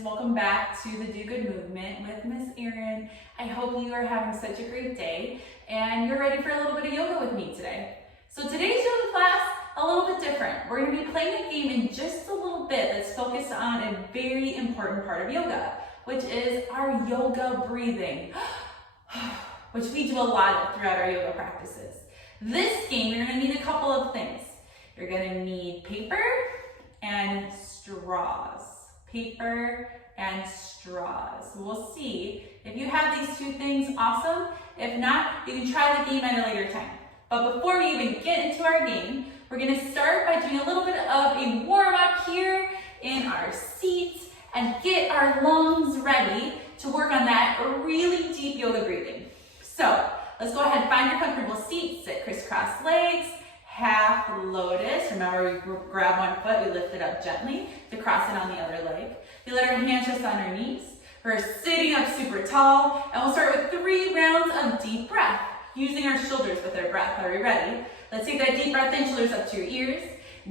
friends. Welcome back to the Do Good Movement with Miss Erin. I hope you are having such a great day and you're ready for a little bit of yoga with me today. So today's yoga class, a little bit different. We're going to be playing a game in just a little bit that's focused on a very important part of yoga, which is our yoga breathing, which we do a lot of throughout our yoga practices. This game, you're going to need a couple of things. You're going to need paper and straws. Paper and straws. We'll see. If you have these two things, awesome. If not, you can try the game at a later time. But before we even get into our game, we're going to start by doing a little bit of a warm-up here in our seats and get our lungs ready to work on that really deep yoga breathing. So let's go ahead and find your comfortable seat. Sit crisscross legs, half lotus. Remember, we grab one foot, we lift it up gently to cross it on the other leg. We let our hands rest on our knees. We're sitting up super tall, and we'll start with 3 rounds of deep breath, using our shoulders with our breath. Are we ready? Let's take that deep breath in, shoulders up to your ears.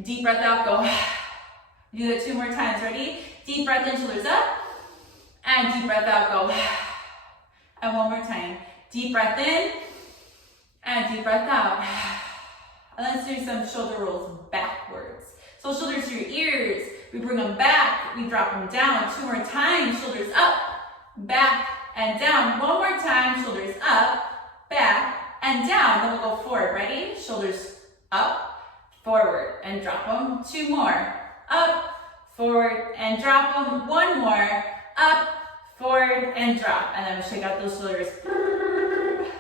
Deep breath out, go. Do that 2 more times, ready? Deep breath in, shoulders up, and deep breath out, go. And one more time. Deep breath in, and deep breath out. And let's do some shoulder rolls backwards. So shoulders to your ears, we bring them back, we drop them down. 2 more times, shoulders up, back, and down. 1 more time, shoulders up, back, and down. Then we'll go forward, ready? Shoulders up, forward, and drop them. 2 more, up, forward, and drop them. 1 more, up, forward, and drop. And then we'll shake out those shoulders.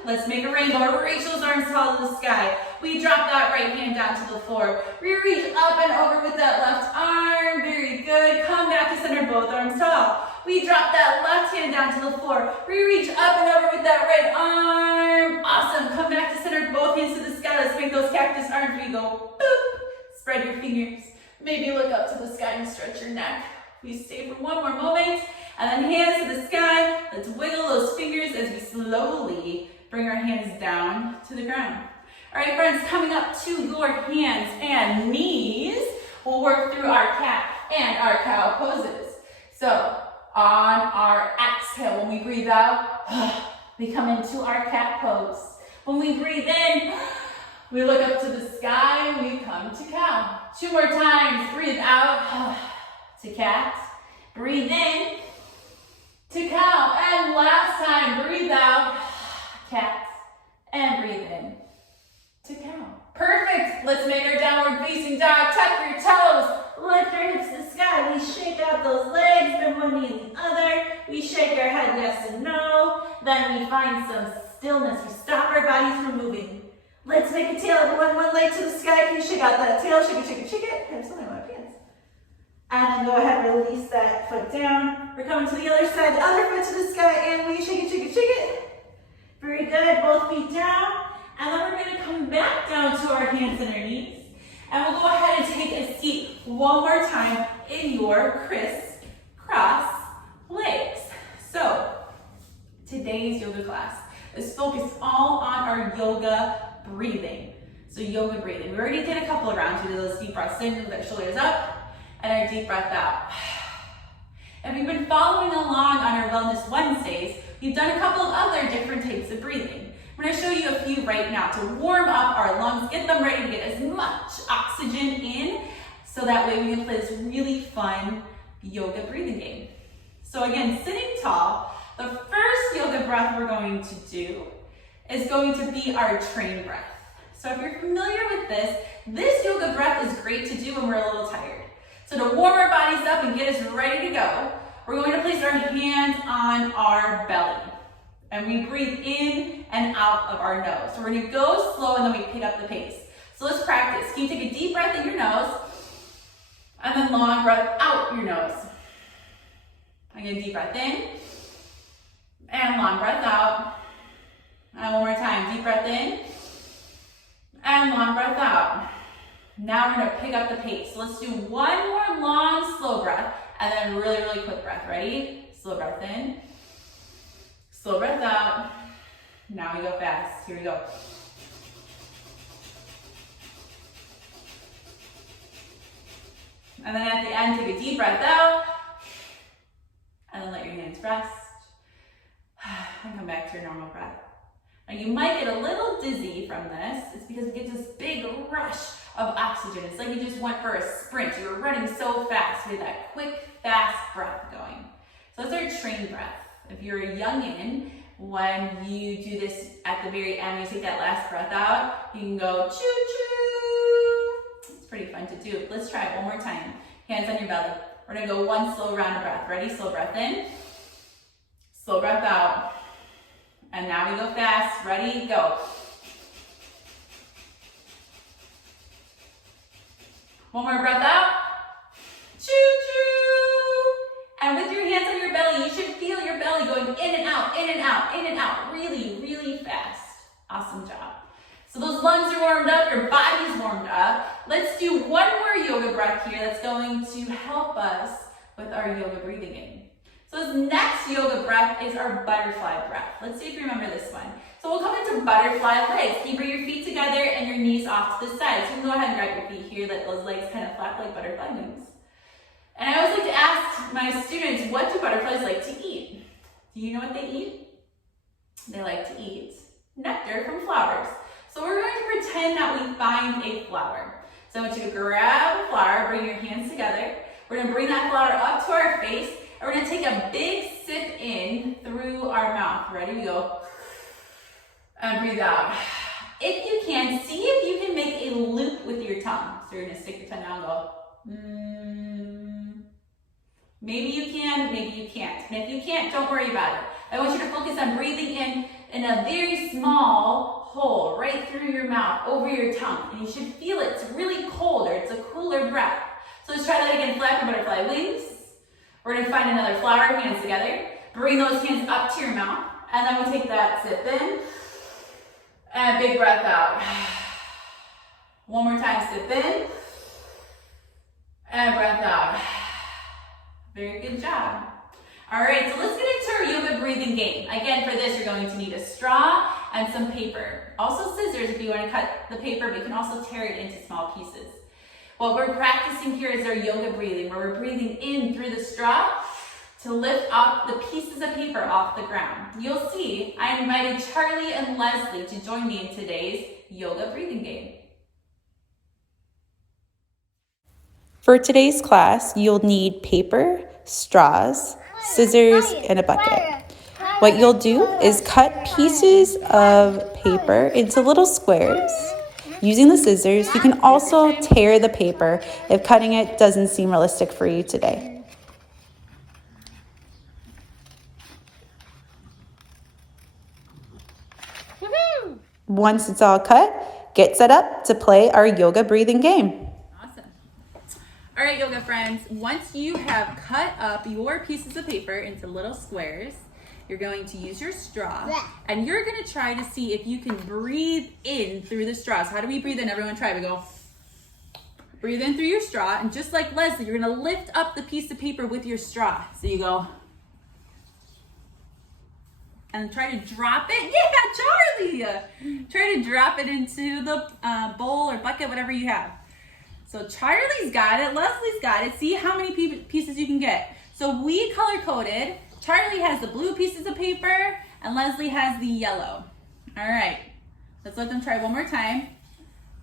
Let's make a rainbow. Reach those arms tall to the sky. We drop that right hand down to the floor. We reach up and over with that left arm. Very good. Come back to center, both arms tall. We drop that left hand down to the floor. We reach up and over with that right arm. Awesome. Come back to center, both hands to the sky. Let's make those cactus arms. We go boop. Spread your fingers. Maybe look up to the sky and stretch your neck. We stay for 1 more moment. And then hands to the sky. Let's wiggle those fingers as we slowly bring our hands down to the ground. All right, friends, coming up to your hands and knees, we'll work through our cat and our cow poses. So on our exhale, when we breathe out, we come into our cat pose. When we breathe in, we look up to the sky, we come to cow. 2 more times, breathe out to cat, breathe in to cow, and last time, breathe out, cat, and breathe in to cow. Perfect. Let's make our downward facing dog. Tuck your toes. Lift your hips to the sky. We shake out those legs, bend one knee and the other. We shake our head yes and no. Then we find some stillness. We stop our bodies from moving. Let's make a tail. Everyone, one leg to the sky. Can you shake out that tail? Shake it, shake it, shake it. I have something on my pants. And then go ahead and release that foot down. We're coming to the other side. The other foot to the sky. And we shake it, shake it, shake it. Very good, both feet down. And then we're gonna come back down to our hands and our knees. And we'll go ahead and take a seat 1 more time in your crisscross legs. So, today's yoga class is focused all on our yoga breathing. So yoga breathing. We already did a couple of rounds. We did those deep breaths in with our shoulders up and our deep breath out. If you've been following along on our Wellness Wednesdays, we've done a couple of other different types of breathing. I'm going to show you a few right now to warm up our lungs, get them ready to get as much oxygen in, so that way we can play this really fun yoga breathing game. So again, sitting tall, the first yoga breath we're going to do is going to be our train breath. So if you're familiar with this yoga breath is great to do when we're a little tired. So to warm our bodies up and get us ready to go, we're going to place our hands on our belly. And we breathe in and out of our nose. So we're gonna go slow and then we pick up the pace. So let's practice. Can you take a deep breath in your nose and then long breath out your nose? Again, deep breath in and long breath out. And one more time, deep breath in and long breath out. Now we're gonna pick up the pace. So let's do 1 more long, slow breath and then really, really quick breath. Ready? Slow breath in. Slow breath out. Now we go fast. Here we go. And then at the end, take a deep breath out. Nice rest. And come back to your normal breath. Now you might get a little dizzy from this. It's because it gets this big rush of oxygen. It's like you just went for a sprint. You were running so fast. We had that quick, fast breath going. So that's our train breath. If you're a youngin', when you do this at the very end, you take that last breath out, you can go choo-choo. It's pretty fun to do. Let's try it one more time. Hands on your belly. We're gonna go one slow round of breath. Ready? Slow breath in, slow breath out. And now we go fast. Ready? Go. One more breath out. Choo-choo. And with your hands on your belly, you should feel your belly going in and out, in and out, in and out, really, really fast. Awesome job. So those lungs are warmed up, your body's warmed up. Let's do one more yoga breath here that's going to help us with our yoga breathing game. So this next yoga breath is our butterfly breath. Let's see if you remember this one. So we'll come into butterfly legs. Can you bring your feet together and your knees off to the side? So you can go ahead and grab your feet here, let those legs kind of flap like butterfly wings. And I always like to ask my students, what do butterflies like to eat? Do you know what they eat? They like to eat nectar from flowers. So we're going to pretend that we find a flower. So I want you to grab a flower, bring your hands together. We're going to bring that flower up to our face, and we're going to take a big sip in through our mouth. Ready? We go. And breathe out. If you can, see if you can make a loop with your tongue. So you're going to stick your tongue out and go. Maybe you can, maybe you can't. And if you can't, don't worry about it. I want you to focus on breathing in a very small hole right through your mouth, over your tongue. And you should feel it. It's really cold, or it's a cooler breath. So let's try that again. Flap your butterfly wings. We're going to find another flower, hands together. Bring those hands up to your mouth. And then we'll take that sip in. And big breath out. One more time, sip in. And breath out. Very good job. All right, so let's get into our yoga breathing game. Again, for this, you're going to need a straw and some paper. Also scissors if you want to cut the paper, but you can also tear it into small pieces. What we're practicing here is our yoga breathing, where we're breathing in through the straw to lift up the pieces of paper off the ground. You'll see, I invited Charlie and Leslie to join me in today's yoga breathing game. For today's class, you'll need paper, straws, scissors, and a bucket. What you'll do is cut pieces of paper into little squares. Using the scissors, you can also tear the paper if cutting it doesn't seem realistic for you today. Once it's all cut, get set up to play our yoga breathing game. All right, yoga friends, once you have cut up your pieces of paper into little squares, you're going to use your straw, and you're going to try to see if you can breathe in through the straws. How do we breathe in? Everyone try. We go, breathe in through your straw, and just like Leslie, you're going to lift up the piece of paper with your straw. So you go, and try to drop it. Yeah, Charlie! Try to drop it into the bowl or bucket, whatever you have. So Charlie's got it, Leslie's got it. See how many pieces you can get. So we color-coded. Charlie has the blue pieces of paper, and Leslie has the yellow. All right, let's let them try one more time.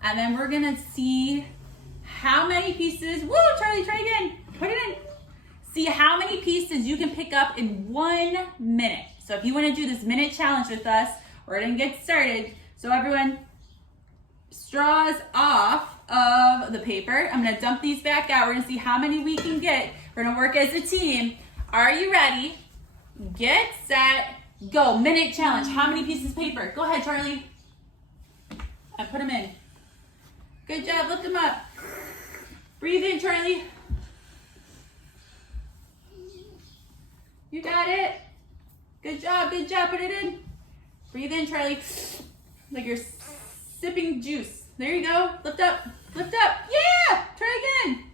And then we're gonna see how many pieces, woo, Charlie, try again, put it in. See how many pieces you can pick up in 1 minute. So if you wanna do this minute challenge with us, we're gonna get started. So everyone, straws off of the paper. I'm gonna dump these back out. We're gonna see how many we can get. We're gonna work as a team. Are you ready? Get set, go. Minute challenge. How many pieces of paper? Go ahead, Charlie. And put them in. Good job, lift them up. Breathe in, Charlie. You got it. Good job, put it in. Breathe in, Charlie. Like you're sipping juice. There you go. Lift up. Yeah! Try again.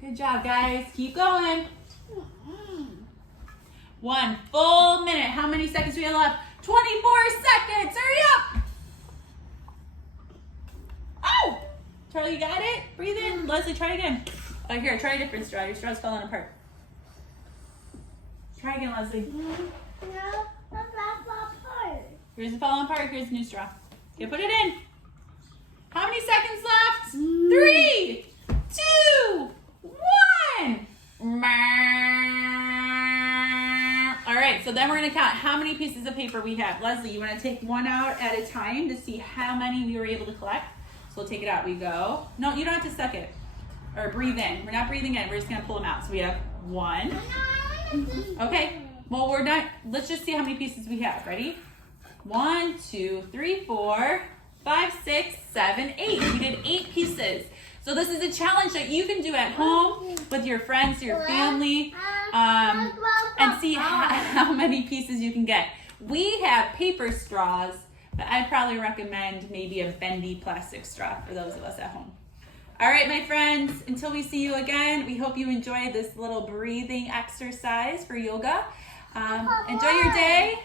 Good job, guys. Keep going. 1 full minute. How many seconds do we have left? 24 seconds. Hurry up. Oh! Charlie, you got it? Breathe in. Leslie, try again. Oh, here, try a different straw. Your straw's falling apart. Try again, Leslie. No, that's not apart. Here's the falling apart. Here's the new straw. Okay, put it in. How many seconds left? 3, 2, 1. All right, so then we're gonna count how many pieces of paper we have. Leslie, you wanna take one out at a time to see how many we were able to collect? So we'll take it out, we go. No, you don't have to suck it. Or breathe in. We're not breathing in, we're just gonna pull them out. So we have 1. Okay, well we're not, let's just see how many pieces we have. Ready? 1, 2, 3, 4, 5, 6, 7, 8. We did 8 pieces. So this is a challenge that you can do at home with your friends, your family, and see how many pieces you can get. We have paper straws, but I'd probably recommend maybe a bendy plastic straw for those of us at home. All right, my friends, until we see you again, we hope you enjoyed this little breathing exercise for yoga. Enjoy your day.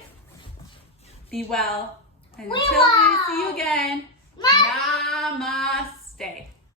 Be well. And until we see you again, namaste.